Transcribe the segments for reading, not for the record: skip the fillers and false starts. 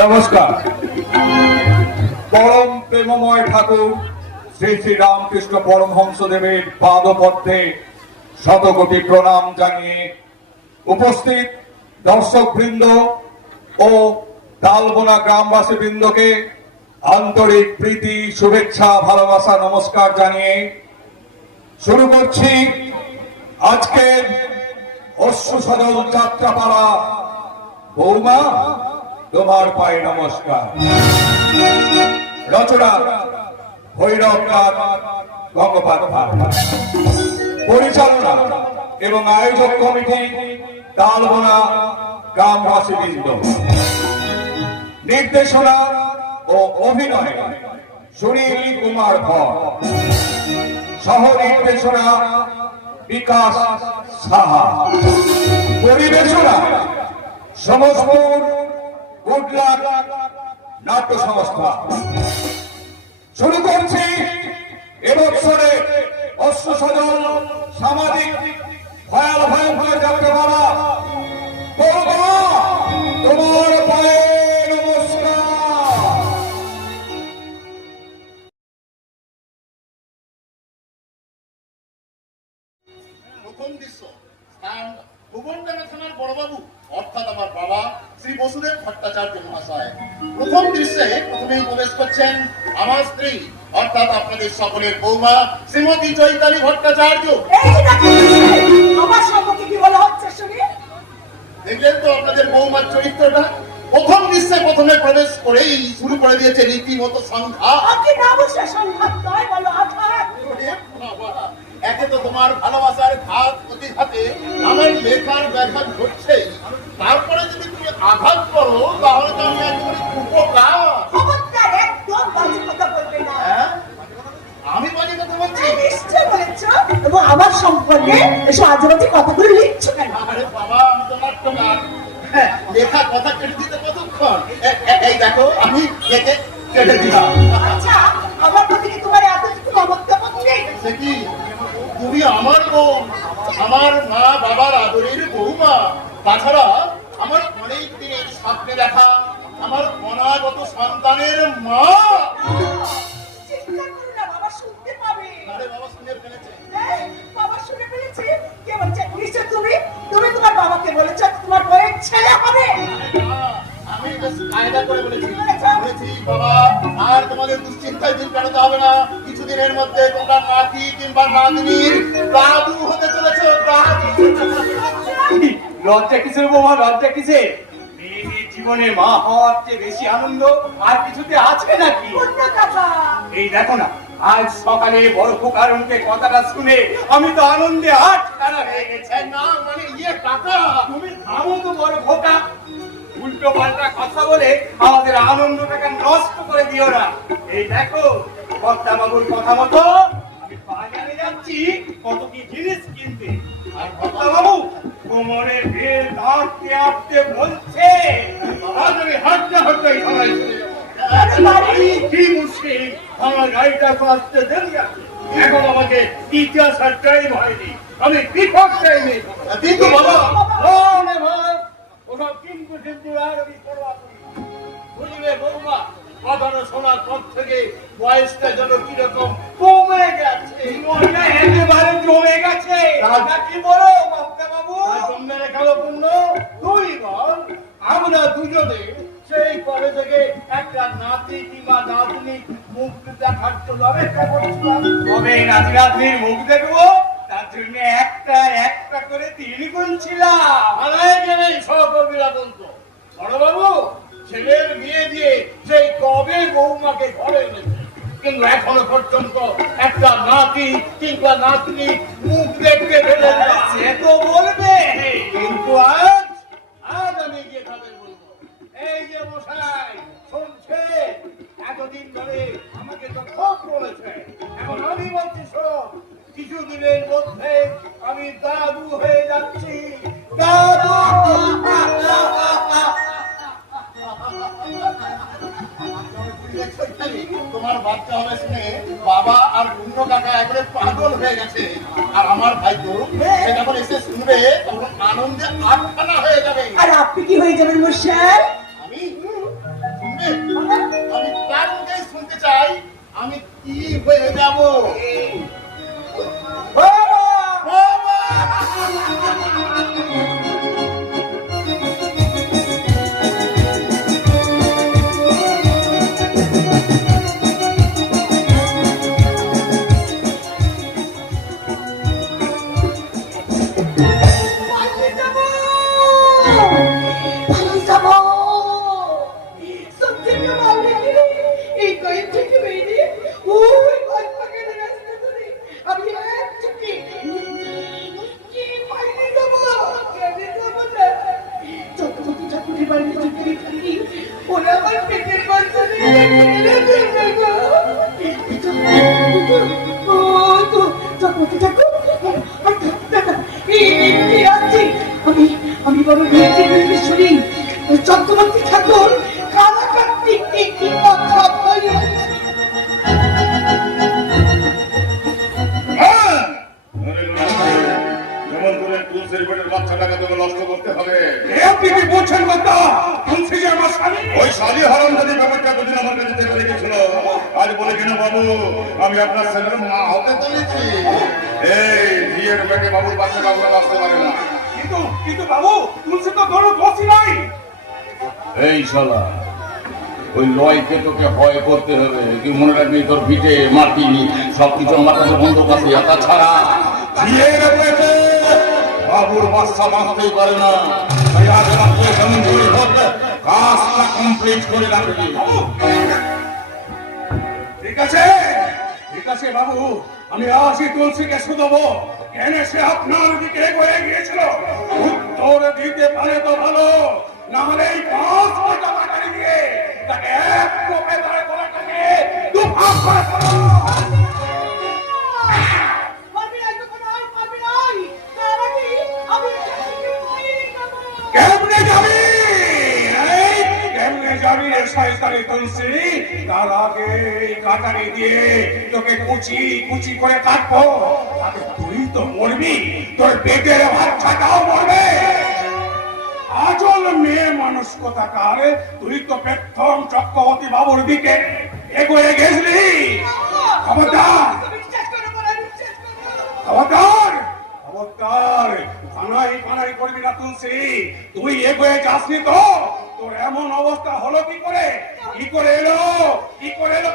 নমস্কার। পরম প্রেমময় ঠাকুর শ্রী শ্রী রামকৃষ্ণ পরমহংসদেবের পাদপদ্মে শতকোটি প্রণাম জানিয়ে উপস্থিত দর্শক বৃন্দ ও তালবোনা গ্রামবাসী বৃন্দকে আন্তরিক প্রীতি, শুভেচ্ছা, ভালোবাসা, নমস্কার জানিয়ে শুরু করছি আজকের অশ্রু সজল যাত্রাপালা। বৌমা, তোমার পায়ে নমস্কার। রচনা ভৈরবনাথ গঙ্গোপাধ্যায়, পরিচালনা এবং আয়োজক কমিটি তালবোনা গ্রামবাসী বৃন্দ, নির্দেশনা ও অভিনয় সুনীল কুমার ধর, সহ নির্দেশনা বিকাশ সাহা, পরিবেশনা সমস্তপুর গুডলাক নাট্য সংস্থা। শুরু করছি এবছরে অশ্রু সজল সামাজিক ভয়াবহ যাত্রাপালা। বৌমা, তোমার পায়ে নমস্কার। প্রথম দৃশ্য, স্থান ভুবনডাঙ্গা থানার বড়বাবু অর্থাৎ আমার বাবা শ্রী বসুদেব ভট্টাচার্য মহাশয়। প্রথম দৃশ্যে প্রথমেই প্রবেশ করছেন আমার স্ত্রী অর্থাৎ আপনাদের সকলের বৌমা শ্রীমতী চৈতালি ভট্টাচার্য। আমার সম্পর্কে কি বলা হচ্ছে শুনি? দেখলেন তো আপনাদের বৌমার চরিত্রটা। প্রথম দৃশ্যে প্রথমে প্রবেশ করেই শুরু করে দিয়েছে রীতিমতো সংখ্যা। আপনি না বসে সংঘাত নয়, বলো আঘাত। একে তো তোমার ভালোবাসার ঘাত প্রতিঘাতে আমার লেখার ব্যাঘাত ঘটছেই, তারপরে যদি তুমি আঘাত করো তাহলে তো আমি একেবারে উপকার। খবরদার, একদম বাজে কথা বলবে না। আমি বাজে কথা বলছি? নিশ্চয় বলেছ, এবং আমার সম্পর্কে এসব আজেবাজে কথাগুলো লিখছো কেন? আরে বাবা, আমি তো নাট্যকার। লেখা কথা কেটে দিতে কতক্ষণ? এই দেখো, আমি কেটে দিলাম। আচ্ছা, আমার প্রতি কি তোমার এতটুকু মমত্ব নেই? সে কি, তুমি আমার বউ, আমার মা বাবার আদরের বৌমা। তাছাড়া আমার অনেক দিনের স্বপ্নে দেখা আমার অনাগত সন্তানের মা। চিন্তা করো না, বাবা শুনতে পাবে। আরে বাবা শুনে ফেলেছে। বাবা শুনে ফেলেছে? কে বলছে? নিশ্চয় তুমি তোমার বাবাকে বলেছ তোমার বউয়ের ছেলে হবে। আমি বেশ কায়দা করে বলেছি বাবা, আর তোমাদের দুশ্চিন্তায় দিন কাটাতে হবে না। কিছুদিনের মধ্যে তোমরা নাতি কিংবা নাতনির দাদু হতে চলেছে। লজ্জা কিসের বৌমা, লজ্জা কিসের? মেয়েদের জীবনে মা হওয়ার চেয়ে বেশি আনন্দ আর কিছুতে আছে নাকি? এই দেখো না, আজ সকালে বড় খোকারণকে কথাটা শুনে আমি তো আনন্দে হাত খাড়া হয়ে গেছে। না মানে টাকা। তুমি থামো তো বড় খোকা, উল্টো পাল্টা কথা বলে আমাদের আনন্দটাকে নষ্ট করে দিও না। এই দেখো, কর্তা বাবুর কথা মতো আমি বাজারে যাচ্ছি কত কি জিনিস কিনতে, আর কর্তা বাবু কোমরে বেল আটতে আটতে বলছে আজ আমি হাঁটতে হাঁটতেই থানায় চলে যাবো। কি মুশকিল, আমার গাড়িটা তো আসতে দেরি আছে। এখন আমাকে দ্বিতীয় সারটাই হয়নি, আমি বিপদ চাইনি। কিন্তু বাবা, ভাই ওসব কিন্তু আর আমি পরোয়া করি না। বুঝলে বৌমা, কথাটা শোনার পর থেকে বয়সটা যেন কিরকম কমে গেছে, মনটা একেবারে জমে গেছে। কি বলো বাপ্পা বাবু? জমে গেল পূর্ণ। তুই বল, আমরা দুজনে সেই কবে থেকে একটা নাতি কিংবা নাতনি মুখ দেখার জন্য অপেক্ষা করছিলাম। তবে নাতি নাতনির মুখ দেখবো, তার জন্য একটা একটা করে দিন গুনছিলাম। সহকর্মীরা বলতো বড়বাবু ছেলের বিয়ে দিয়ে সেই কবে বৌমাকে ঘরে এনেছে, কিন্তু এখনো পর্যন্ত একটা নাতি কিংবা নাতনি মুখ দেখতে পেলে না। সে তো বলবে, কিন্তু আজ আমি গিয়ে তাদের বলবো, এই যে মশাই শুনছে, এতদিন ধরে আমাকে তো খুব বলেছে, এখন আমি বলছি শোন, কিছুদিনের মধ্যে আমি দাদু হয়ে যাচ্ছি। দাদু! তোমার বাচ্চা হবে শুনে বাবা আর অন্য কাকা একবারে পাগল হয়ে গেছে, আর আমার ভাই তো সে যখন এসে শুনবে তখন আনন্দে আটখানা হয়ে যাবে। আর আপনি কি হয়ে যাবেন মশাই? আমি করতে চাই আমি কি হয়ে যাব? পালিয়ে যাবো! পালিয়ে যাবো! সত্যি কি বলবি? এই কয়েক থেকে বেরিয়ে ওই বাচ্চাকে রাস্তা ধরে আমি এক চুপি কি পালিয়ে যাবো! কেনে যাবো না? যতটুকু ঠাকুরের বাড়িতে চুপি থাকি ওরা আমার পেটের বাচ্চা নিয়ে কেনে যাবে গো! ও তো চকমকি ঠাকুর আমি বড় শুনি চক্রবর্তী ঠাকুর কালাকার্তিক কি কথা বলে যেমন করে তুলসীর পেটের বাচ্চাটাকে তোকে নষ্ট করতে হবে। আপনি কি বলছেন কথা? তুলসী যে আমার স্বামী। ওই শালী হারাম যদি ব্যাপারটা দুদিন আমার কাছে থেকে রেখেছিল, আজ বলে কেন বাবু আমি আপনার ছেলের মা হতে চলেছি। এই বিয়ের পেটে বাবুর বাচ্চা কাউকে বাঁচতে পারে না। কিন্তু বাবু তুলসী তো কোনো দোষী নাই। এই শালা ওই লয়কে তোকে হয় করতে হবে। কি মনে রাখবি তোর ভিটে মাটি সবকিছু আমার কাছে বন্ধ কাছে তাছাড়া বিয়ের পেটে বাবুর বাচ্চা বাঁচতেই পারে না। তাই আজ রাত্রে যেমন করে হোক কাজটা কমপ্লিট করে রাখবি। ঠিক আছে ঠিক আছে বাবু, আমি আজই তুলসীকে শুধবো। কেন সে আপনার দিকে এগিয়ে গিয়েছিল? উত্তর দিতে পারে তো ভালো, না হলে এই 5 টাকা বাড়ি দিয়ে তাকে এক কোপে ধরে গলাটাকে দুভাগ করে ফেলো। পারবি নাই তো কোনো আর পারবি নাই তার আগে আমি পালিয়ে যাবো কেমনে যাবি? এই কেমনে যাবি রে শয়তানি তুলসী? তার আগে এই কাটারি দিয়ে তোকে কুচি কুচি করে কাটবো। তাতে তুই তো মরবি, তোর পেটের বাচ্চাটাও মরবে। আজল মেয়ে মানুষ কোথাকার, তুই তো প্রথম চক্রবর্তী বাবুর দিকে এগিয়ে গেছলি। খবরদার বিশ্বাস করো বলে বিশ্বাস করো খবরদার খবরদার, কানাই কানাই করবি না তুলসী। তুই এগিয়ে যাসনি তো তোর এমন অবস্থা হলো কি করে? কি করে এলো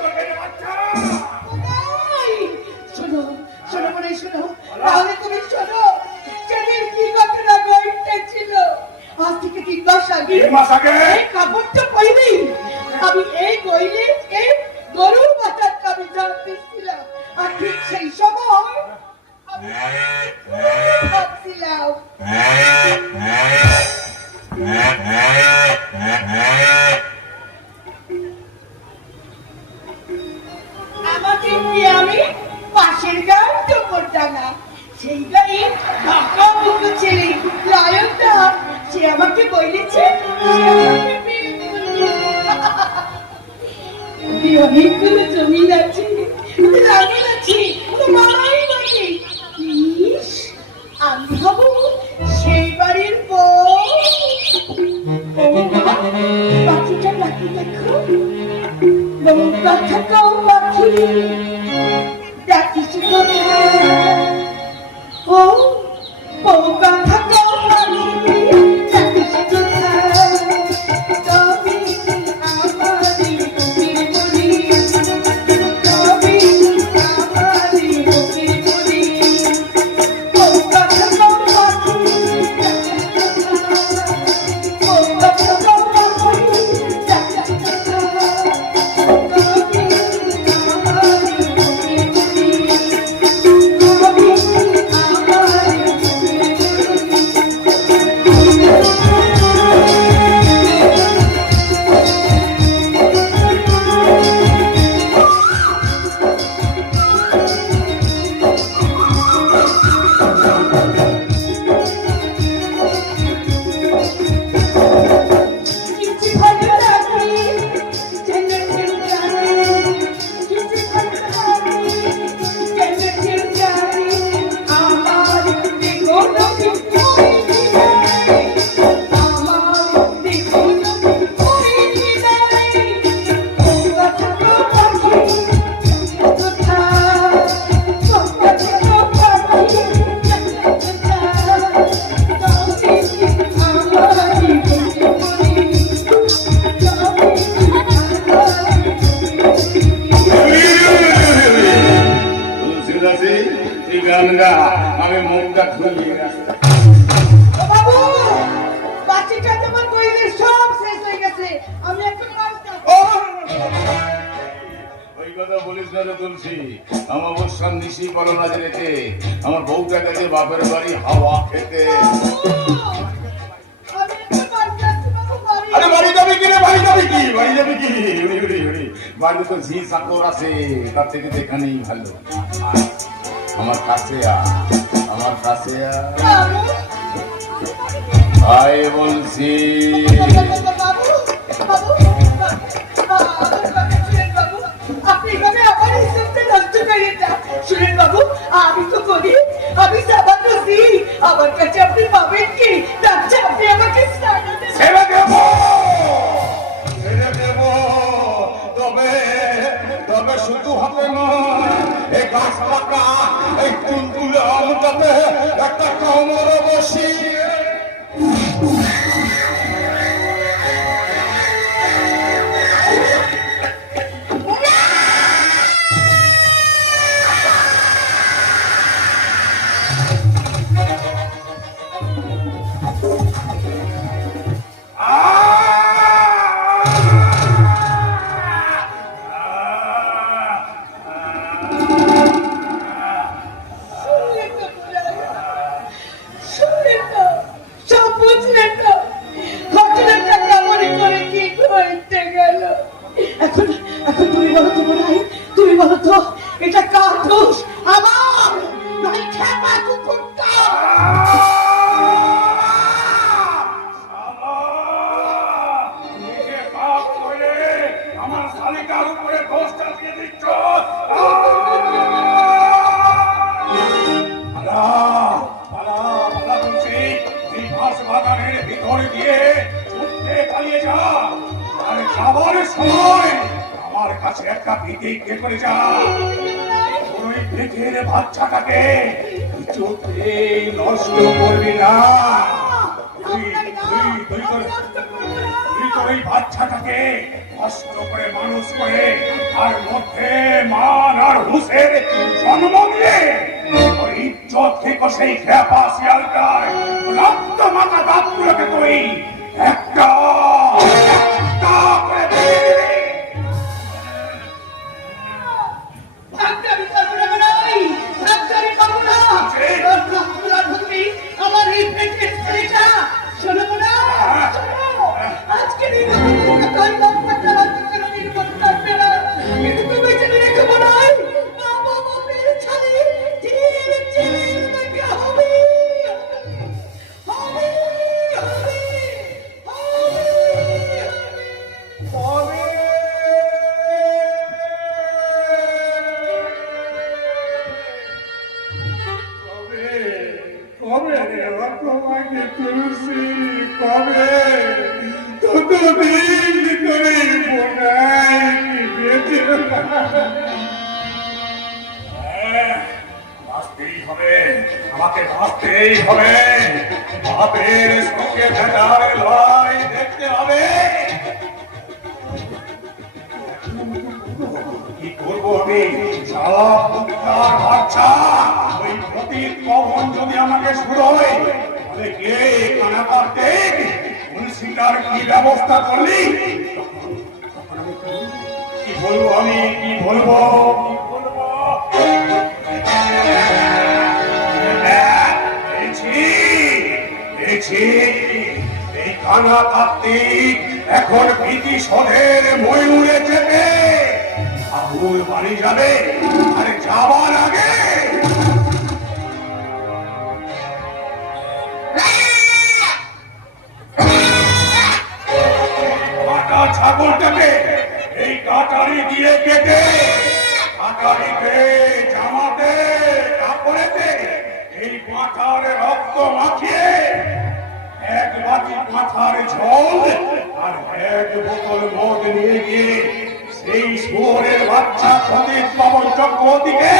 তোর পেটে বাচ্চা? নাই শোনো শোনো মনে শোনো তাহলে তুমি শোনো সেদিন কি ঘটনা ঘটেছিল আজ থেকে 3 মাস আগে 3 মাস আগে? এই কাপড়টা পরিনি আমি এই গইলে এই গরুর মাথার কাবি জানতেছিলাম আর ঠিক সেই সময় আমি ভাবছিলাম আমাকে নিয়ে আমি পাশের গান টুকুর ডানা সেই গায়ে ঢাকা মুখো ছেলে লায়কটা সে আমাকে বলেছে অনেকগুলো জমিন আছে রাগের আছে মারাই বাড়ি ইস আমি হব সেই বাড়ির বউ পাখিটা ডাকি দেখো বউ কথা কও পাখি ডাকিস ও বউ কথা কও পাখি ডাকিস তবে আমারি বুকের মনি তবে আমারি বুকের মনি বউ কথা কও পাখি বউ কথা কও পাখি ডাকিস পালিয়ে রাস্তা ও বাবু, বাচ্চাটা তোমার তৈরির সব শেষ হয়ে গেছে। আমি এখন রাস্তা ওই কথা বলিস না রে তুলসী, আমার বসান নিশি বলো না যে রেখে আমার বউটা গেছে বাপের বাড়ি হাওয়া খেতে। আমি এখন বাড়ি যাচ্ছি বাবু, বাড়ি। আরে বাড়ি যাবি কি রে, বাড়ি যাবি কি, বাড়ি যাবি কি? বাড়িতে তো ঝি চাকর আছে, তার থেকে তো এখানেই ভালো। আয়, আমার কাছে আমার কাছে বাবু, আয় বলছি। বাবু, বাবু, বাবু, আপনি এভাবে আমার হিসেবটা নষ্ট করেন না। শুনেন বাবু, আমি তো করি, আমি সাবান নদী, আমার কাছে আপনি পাবেন কি? তার আপনি আমাকে সাড়া দেন। ছেড়ে দেব, ছেড়ে দেব, তবে তবে শুধু হাতে নয়, এই গাছ পাকা এই তুলতুলে আমটাতে একটা কামড় বসিয়ে শুনলেন তো বুড়ারা? শুনলেন তো? সব বুঝলেন তো? ঘটনাটা কেমন করে কি হইতে গেল? এখন এখন তুমি বলো তো বুড়াই, তুমি বলো তো এটা কার দোষ? আমার নয় খেপা কুকুরটা। নিজে পাপ করে আমার শালিকার উপরে দোষটা দিয়ে দিচ্ছ। বাগানের ভিতরে গিয়ে ছুটতে পালিয়ে যা, আর যাবার সময় আমার কাছে একটা ভিতে কে করে যা। ওই পেটের বাচ্চাটাকে কিছুতে নষ্ট করবি না। তুই তোর এই বাচ্চাটাকে কষ্ট করে মানুষ করে তার মধ্যে মান আর হুঁশের জন্ম দিয়ে তোর ইজ্জত থেকে সেই খেপা শিয়ালটায় রক্ত মাথা দাঁতগুলোকে তুই একটা একটা করে ভেঙে দিবি। ডাক্তারি করবো না বুড়াই, ডাক্তারি করবো না। আমার এই পেটের ছেলেটা, শোনো বুড়া, শোনো, আজকে নির্বাচন বাচ্চাটা কোনো নির্বাচন থাকবে না, কিন্তু তুমি জেনে রেখো বুড়াই, বাবা বাপের ছাড়ি চির চির থেকে হবে, হবে, হবে, হবে। কবে তোমাকে তুলসী, কবে ততদিন করে বাঁচতেই হবে, আমাকে বাঁচতেই হবে, বাপের সঙ্গে ভেটার লড়াই দেখতে হবে। কি করবো আমি, সারা কুত্তার বাচ্চা, ওই প্রতীক কখন যদি আমাকে শুরু হয় তাহলে কে কানা কাটতে মুন্সিটার কি ব্যবস্থা করলি? তখন আমি কি বলবো, আমি কি বলবো, কি বলবো? এই কানা কার্তিক এখন ব্রিটিশদের ময়ূরে চেপে আবুল বাড়ি যাবে, আরে যাবার আগে কাটা ছাগলটাকে এই কাটারি দিয়ে কেটে কাটারিতে জামাতে কাপড়েতে এই মাথার রক্ত মাখিয়ে এক বাটি মাথার ঝোল আর এক বোতল মদ নিয়ে গিয়ে সেই শুয়োরের বাচ্চা প্রদীপ পবন চক্রবর্তীকে